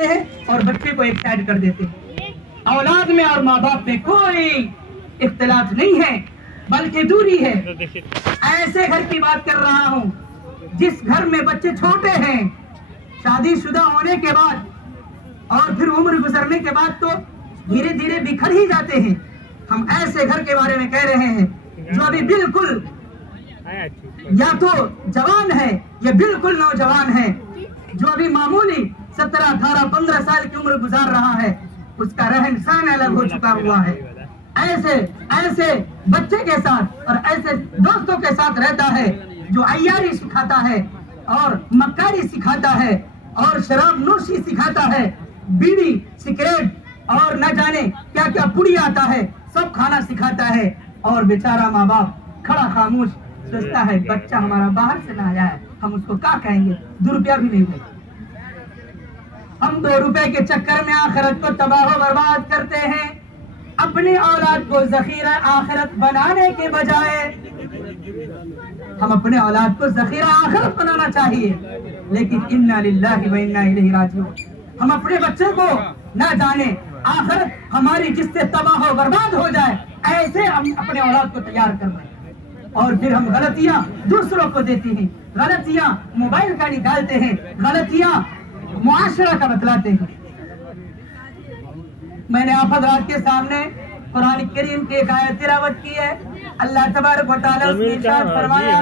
لیتے ہیں اور بچے کو ایک سائڈ کر دیتے ہیں. اولاد میں اور ماں باپ میں کوئی اختلاف نہیں ہے بلکہ دوری ہے. ایسے گھر کی بات کر رہا ہوں جس گھر میں بچے چھوٹے ہیں, شادی شدہ ہونے کے بعد اور پھر عمر گزرنے کے بعد تو دھیرے دھیرے بکھر ہی جاتے ہیں. ہم ایسے گھر کے بارے میں کہہ رہے ہیں جو ابھی بالکل یا تو جوان ہے یا بالکل نوجوان ہے, جو ابھی معمولی 17, 18, 15 سال کی عمر گزار رہا ہے, اس کا رہن سہن الگ ہو چکا ہوا ہے. ایسے بچے کے ساتھ اور ایسے دوستوں کے ساتھ رہتا ہے جو عیاری سکھاتا ہے اور مکاری سکھاتا ہے اور شراب نوشی سکھاتا ہے, بیڑی سگریٹ اور نہ جانے کیا کیا پڑی آتا ہے سب کھانا سکھاتا ہے. اور بیچارہ ماں باپ کھڑا خاموش سوچتا ہے بچہ ہمارا باہر سے نہ آیا ہے, ہم اس کو کیا کہیں گے, 2 روپیہ بھی نہیں دیں. ہم 2 روپے کے چکر میں آخرت کو تباہ و برباد کرتے ہیں. اپنی اولاد کو ذخیرہ آخرت بنانے کے بجائے ہم اپنے اولاد کو ذخیرہ آخرت بنانا چاہیے, لیکن انا للہ و انا الیہ راجعون. ہم اپنے بچے کو نہ جانے آخرت ہماری جس سے تباہ و برباد ہو جائے ایسے ہم اپنے اولاد کو تیار کر رہے ہیں, اور پھر ہم غلطیاں دوسروں کو دیتی ہیں, غلطیاں موبائل کا نکالتے ہیں, غلطیاں معاشرہ کا بتلاتے ہیں. میں نے آپ حضرات کے سامنے قرآن کریم کی ایک آیت تلاوت کی ہے. اللہ تبارک و تعالیٰ نے ارشاد فرمایا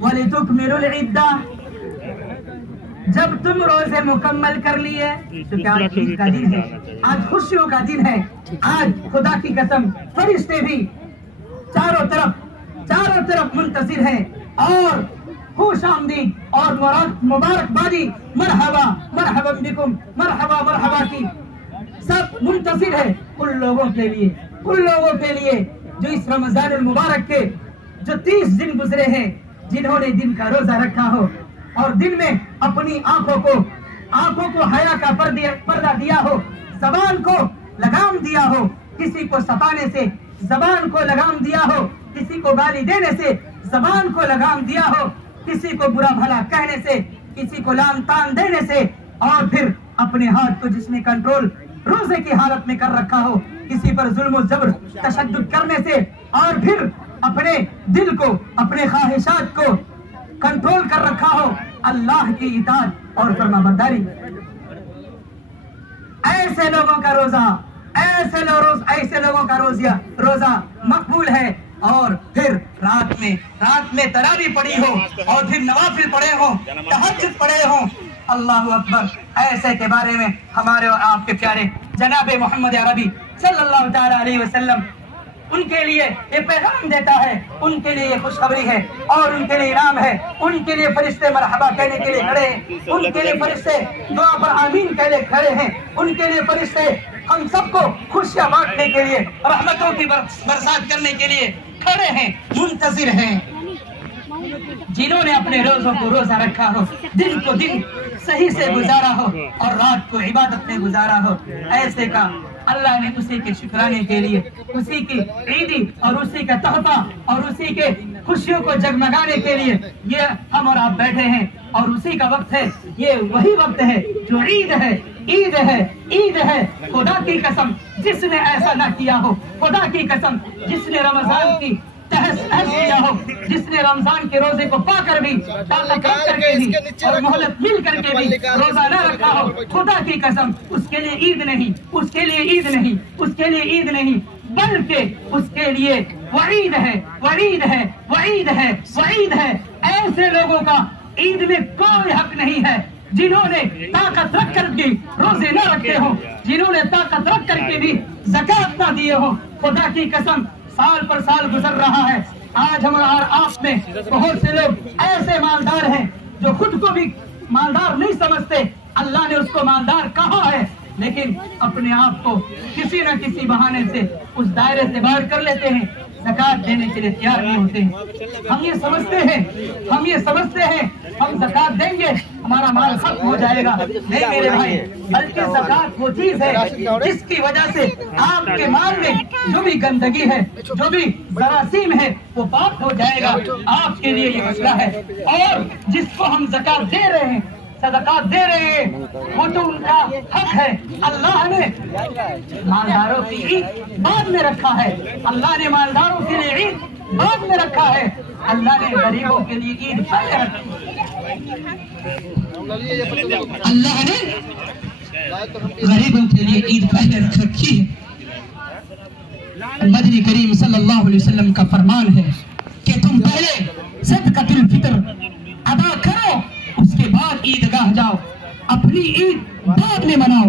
وَلِتُكْمِلُوا الْعِدَّةَ, جب تم روزے مکمل کر لیے تو کیا عید کا دن ہے, آج خوشیوں کا دن ہے. آج خدا کی قسم فرشتے بھی چاروں طرف منتظر ہیں اور خوش آمدید اور مبارکبادی مرحبا مرحبا بکم مرحبا مرحبا کی سب منتظر ہے ان لوگوں کے لیے جو اس رمضان المبارک کے جو 30 دن گزرے ہیں, جنہوں نے دن کا روزہ رکھا ہو اور دن میں اپنی آنکھوں کو حیا کا پردہ دیا ہو, زبان کو لگام دیا ہو, کسی کو ستانے سے زبان کو لگام دیا ہو, کسی کو گالی دینے سے زبان کو لگام دیا ہو, کسی کو برا بھلا کہنے سے, کسی کو لام تان دینے سے, اور پھر اپنے ہاتھ کو جس نے کنٹرول روزے کی حالت میں کر رکھا ہو, کسی پر ظلم و جبر تشدد کرنے سے, اور پھر اپنے دل کو اپنے خواہشات کو کنٹرول کر رکھا ہو اللہ کی اطاعت اور فرما برداری. ایسے لوگوں کا روزہ مقبول ہے. اور پھر رات میں تراویح پڑھی ہو اور پھر نوافل پڑھے ہو, تہجد پڑھے ہو, اللہ اکبر. ایسے کے بارے میں ہمارے اور آپ کے پیارے جناب محمد عربی صلی اللہ تعالی علیہ وسلم ان کے لیے یہ پیغام دیتا ہے, ان کے لیے یہ خوشخبری ہے اور ان کے لیے انعام ہے. ان کے لیے فرشتے مرحبا کہنے کے لیے کھڑے ہیں, ان کے لیے فرشتے دعا پر آمین کہنے کھڑے ہیں, ان کے لیے فرشتے ہم سب کو خوشیاں بانٹنے کے لیے رحمتوں کی برسات کرنے کے لیے کھڑے ہیں, منتظر ہیں. جنہوں نے اپنے روزوں کو روزہ رکھا ہو, دن کو دن صحیح سے گزارا ہو اور رات کو عبادت میں گزارا ہو, ایسے کا اللہ نے اسی کے شکرانے کے لیے, اسی کی عیدی اور اسی کا تحفہ اور اسی کے خوشیوں کو جگمگانے کے لیے یہ ہم اور آپ بیٹھے ہیں. اور اسی کا وقت ہے, یہ وہی وقت ہے جو عید ہے. خدا کی قسم جس نے ایسا نہ کیا ہو, خدا کی قسم جس نے رمضان کی تحس کیا ہو, جس نے رمضان کے روزے کو پا کر بھی طاقت رکھ کر کے بھی اور مہلت مل کر کے بھی روزہ نہ رکھا ہو, خدا کی قسم اس کے لیے عید نہیں, اس کے لیے عید نہیں, اس کے لیے عید نہیں, بلکہ اس کے لیے وعید ہے, وعید ہے, وعید ہے, وعید ہے. ایسے لوگوں کا عید میں کوئی حق نہیں ہے جنہوں نے طاقت رکھ کر بھی روزے نہ رکھے ہوں, جنہوں نے طاقت رکھ کر کے بھی زکات نہ دیے ہوں. خدا کی قسم سال پر سال گزر رہا ہے. آج ہمارے آپ میں بہت سے لوگ ایسے مالدار ہیں جو خود کو بھی مالدار نہیں سمجھتے. اللہ نے اس کو مالدار کہا ہے, لیکن اپنے آپ کو کسی نہ کسی بہانے سے اس دائرے سے باہر کر لیتے ہیں, زکات دینے کے لیے تیار نہیں ہوتے ہیں. ہم یہ سمجھتے ہیں ہم زکات دیں گے ہمارا مال ختم ہو جائے گا. نہیں میرے بھائی, بلکہ زکات وہ چیز ہے جس کی وجہ سے آپ کے مال میں جو بھی گندگی ہے, جو بھی جراثیم ہے, وہ پاک ہو جائے گا. آپ کے لیے یہ مسئلہ ہے. اور جس کو ہم زکات دے رہے ہیں, صدقات دے رہے ہیں, وہ تو ان کا حق ہے. اللہ نے مالداروں کی عید بعد میں رکھا ہے. اللہ نے مالداروں کے لیے عید بعد میں رکھا ہے. اللہ نے غریبوں کے لیے عید پہلے رکھی ہے. اللہ نے غریبوں کے لیے عید پہلے رکھی ہے. مدنی کریم صلی اللہ علیہ وسلم کا فرمان ہے کہ تم پہلے صدقۃ الفطر ادا کرو, اس کے بعد عیدگاہ جاؤ, اپنی عید بعد میں مناؤ,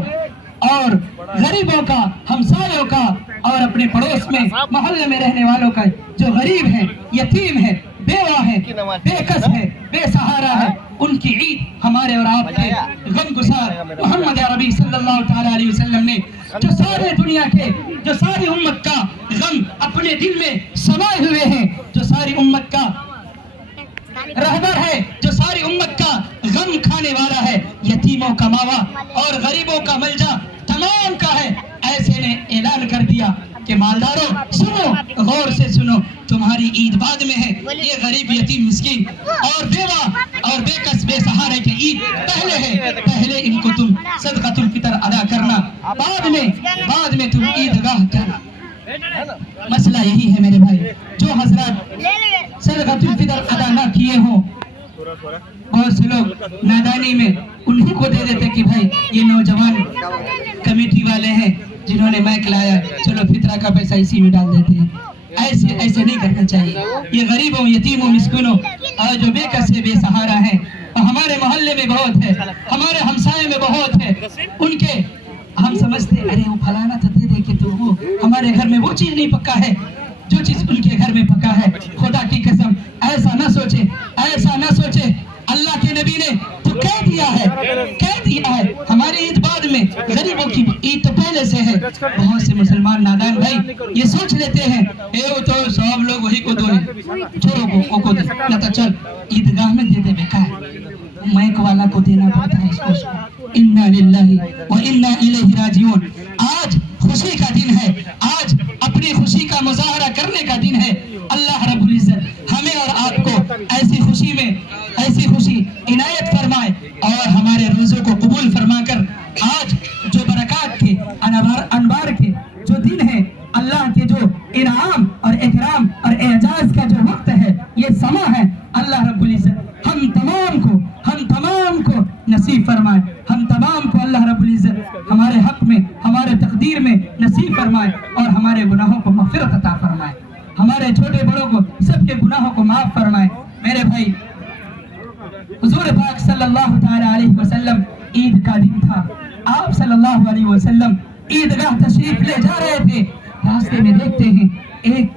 اور غریبوں کا, ہمسایوں کا اور اپنے پڑوس میں محلے میں رہنے والوں کا جو غریب ہے, یتیم ہے, بیوہ ہے, بے کس ہے, بے سہارا ہے, ان کی عید ہمارے اور آپ کے غم گسار محمد عربی صلی اللہ تعالی علیہ وسلم نے جو سارے دنیا کے, جو ساری امت کا غم اپنے دل میں سمائے ہوئے ہیں, جو ساری امت کا رہبر ہے, جو ساری امت کا غم کھانے والا ہے, یتیموں کا ماوا اور غریبوں کا ملجا تمام کا ہے, ایسے نے اعلان کر دیا کہ مالداروں سنو, غور سے سنو, تمہاری عید بعد میں ہے. یہ غریب, یتیم, مسکین اور بیوہ اور بے کس, بے سہارے کی عید پہلے ہے. پہلے ان کو تم صدقۃ الفطر ادا کرنا, بعد میں تم عیدگاہ جانا. مسئلہ یہی ہے میرے بھائی, جو حضرات صدقۃ الفطر ادا نہ کیے ہوں, بہت سے لوگ میدانی میں انہیں کو دے دیتے کہ بھائی یہ نوجوان کمیٹی والے ہیں جنہوں نے مائک لایا, چلو فطرہ کا پیسہ اسی میں ڈال دیتے ہیں. ایسے نہیں کرنا چاہیے. یہ غریبوں, یتیموں, مسکینوں اور جو بے کس ہے, بے سہارا ہیں, ہمارے محلے میں بہت ہے, ہمارے ہمسائے میں بہت ہے. ان کے ہم سمجھتے ارے وہ فلانا تو دے دے کہ تو وہ ہمارے گھر میں وہ چیز نہیں پکا ہے جو چیز ان کے گھر میں پکا ہے. خدا کی قسم ایسا نہ سوچے, ایسا نہ سوچے. اللہ کے نبی نے تو کہہ دیا ہے ہماری عید بعد میں, غریبوں کی عید تو پہلے سے ہے. بہت سے مسلمان نادان بھائی یہ سوچ لیتے ہیں وہ تو سب لوگ وہی کو دو, چھوڑو وہ کو دے, نہ تو چل عیدگاہ میں دے دے, بیکار مائک والا کو دینا پڑتا ہے اس کو. انا للہ و انا الیہ راجعون. آج خوشی کا دن ہے, آج اپنی خوشی کا مظاہرہ کرنے کا دن ہے. اللہ رب العزت ہمیں اور آپ کو ایسی خوشی میں ایسی خوشی عنایت فرمائے اور ہمارے روزوں کو قبول فرما کر آج جو برکات کے, انوار کے جو دن ہے, اللہ کے جو انعام اور اکرام اور اعزاز کا جو وقت ہے, یہ سما ہے, اللہ رب العزت ہم تمام کو نصیب فرمائے. ہم تمام کو اللہ رب العزت ہمارے حق میں, ہمارے تقدیر میں نصیب فرمائے اور ہمارے گناہوں کو مغفرت عطا فرمائے. ہمارے چھوٹے بڑوں کو سب کے گناہوں کو معاف فرمائے. میرے بھائی, حضور پاک صلی اللہ تعالی علیہ وسلم عید کا دن تھا. آپ صلی اللہ علیہ وسلم عیدگاہ تشریف لے جا رہے تھے. راستے میں دیکھتے ہیں ایک